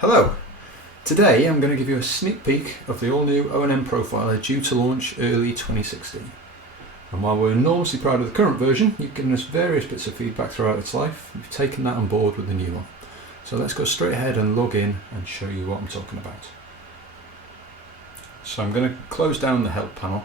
Hello! Today I'm going to give you a sneak peek of the all-new O&M Profiler due to launch early 2016. And while we're enormously proud of the current version, you've given us various bits of feedback throughout its life. We've taken that on board with the new one. So let's go straight ahead and log in and show you what I'm talking about. So I'm going to close down the help panel,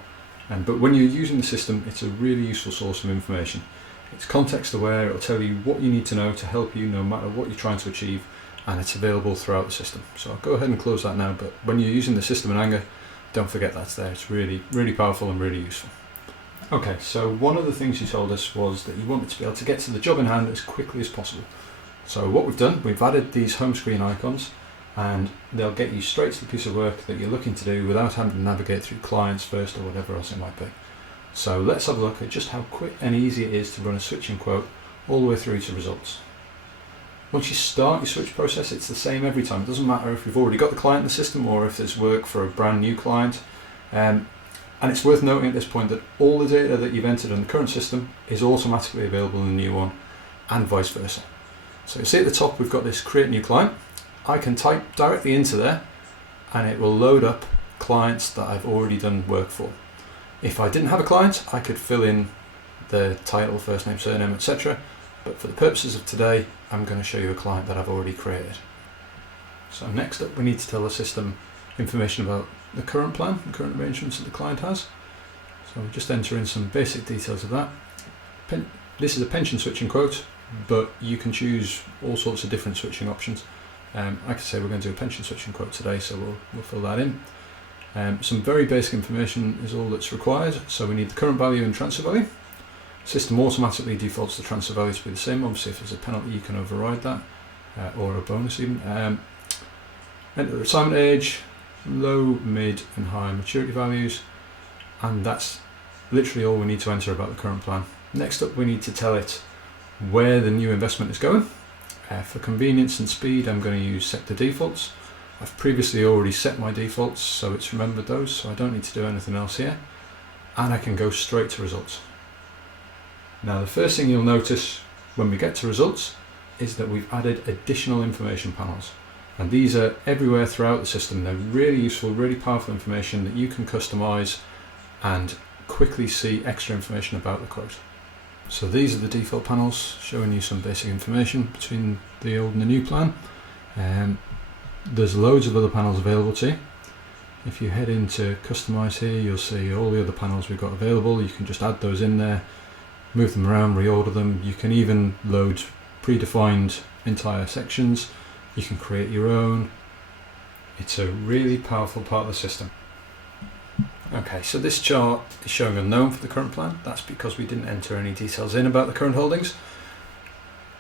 but when you're using the system, it's a really useful source of information. It's context aware, it'll tell you what you need to know to help you no matter what you're trying to achieve, and it's available throughout the system. So I'll go ahead and close that now, but when you're using the system in anger, don't forget that's there. It's really powerful and really useful. Okay, so one of the things you told us was that you wanted to be able to get to the job in hand as quickly as possible. So what we've done, we've added these home screen icons, and they'll get you straight to the piece of work that you're looking to do without having to navigate through clients first or whatever else it might be. So let's have a look at just how quick and easy it is to run a switching quote all the way through to results. Once you start your switch process, it's the same every time. It doesn't matter if you've already got the client in the system or if there's work for a brand new client. And it's worth noting at this point that all the data that you've entered in the current system is automatically available in the new one, and vice versa. So you see at the top we've got this create new client. I can type directly into there and it will load up clients that I've already done work for. If I didn't have a client, I could fill in the title, first name, surname, etc. But for the purposes of today, I'm going to show you a client that I've already created. So next up, we need to tell the system information about the current plan, the current arrangements that the client has. So we just enter in some basic details of that. This is a pension switching quote, but you can choose all sorts of different switching options. I can say we're going to do a pension switching quote today, so we'll fill that in. Some very basic information is all that's required. So we need the current value and transfer value. System automatically defaults the transfer value to be the same. Obviously, if there's a penalty, you can override that, or a bonus even. Enter the retirement age, low, mid, and high maturity values, and that's literally all we need to enter about the current plan. Next up, we need to tell it where the new investment is going. For convenience and speed, I'm going to use sector defaults. I've previously already set my defaults, so it's remembered those, so I don't need to do anything else here, and I can go straight to results. Now the first thing you'll notice when we get to results is that we've added additional information panels, and these are everywhere throughout the system. They're really useful, really powerful information that you can customize and quickly see extra information about the quote. So these are the default panels showing you some basic information between the old and the new plan. There's loads of other panels available to you. If you head into customize here, you'll see all the other panels we've got available. You can just add those in there, move them around, reorder them. You can even load predefined entire sections. You can create your own. It's a really powerful part of the system. Okay, so this chart is showing unknown for the current plan. That's because we didn't enter any details in about the current holdings.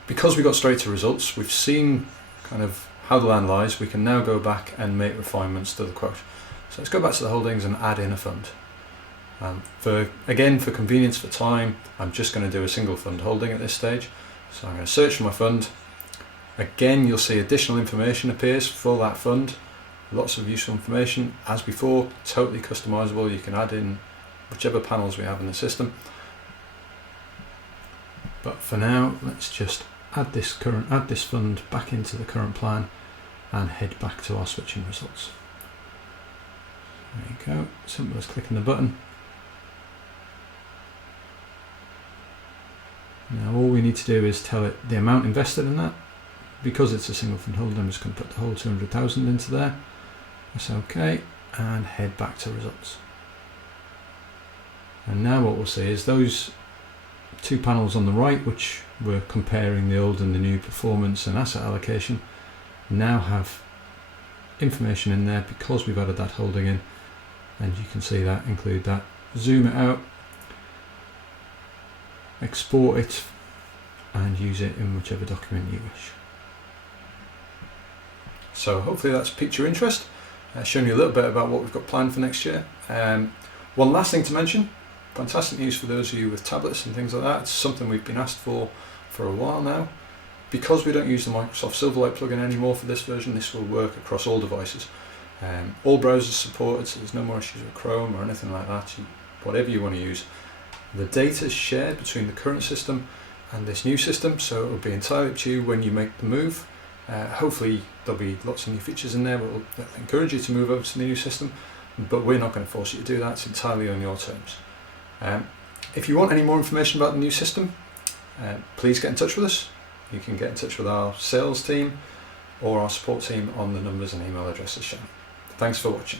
Because we got straight to results, we've seen kind of how the land lies. We can now go back and make refinements to the quote. So let's go back to the holdings and add in a fund. For convenience, for time, I'm just going to do a single fund holding at this stage. So I'm going to search for my fund. Again, you'll see additional information appears for that fund. Lots of useful information. As before, totally customizable. You can add in whichever panels we have in the system. But for now, let's just add this fund back into the current plan and head back to our switching results. There you go. Simple as clicking the button. Now all we need to do is tell it the amount invested in that. Because it's a single fund holder, I'm just going to put the whole 200,000 into there. That's okay, and head back to results. And now what we'll see is those two panels on the right, which were comparing the old and the new performance and asset allocation, now have information in there because we've added that holding in, and you can see that, include that, zoom it out, export it, and use it in whichever document you wish. So hopefully that's piqued your interest, shown you a little bit about what we've got planned for next year. One last thing to mention, fantastic news for those of you with tablets and things like that. It's something we've been asked for a while now. Because we don't use the Microsoft Silverlight plugin anymore for this version, this will work across all devices. All browsers supported, so there's no more issues with Chrome or anything like that. Whatever you want to use. The data is shared between the current system and this new system, so it will be entirely up to you when you make the move. Hopefully there'll be lots of new features in there that will encourage you to move over to the new system, but we're not going to force you to do that. It's entirely on your terms. If you want any more information about the new system, please get in touch with us. You can get in touch with our sales team or our support team on the numbers and email addresses shown. Thanks for watching.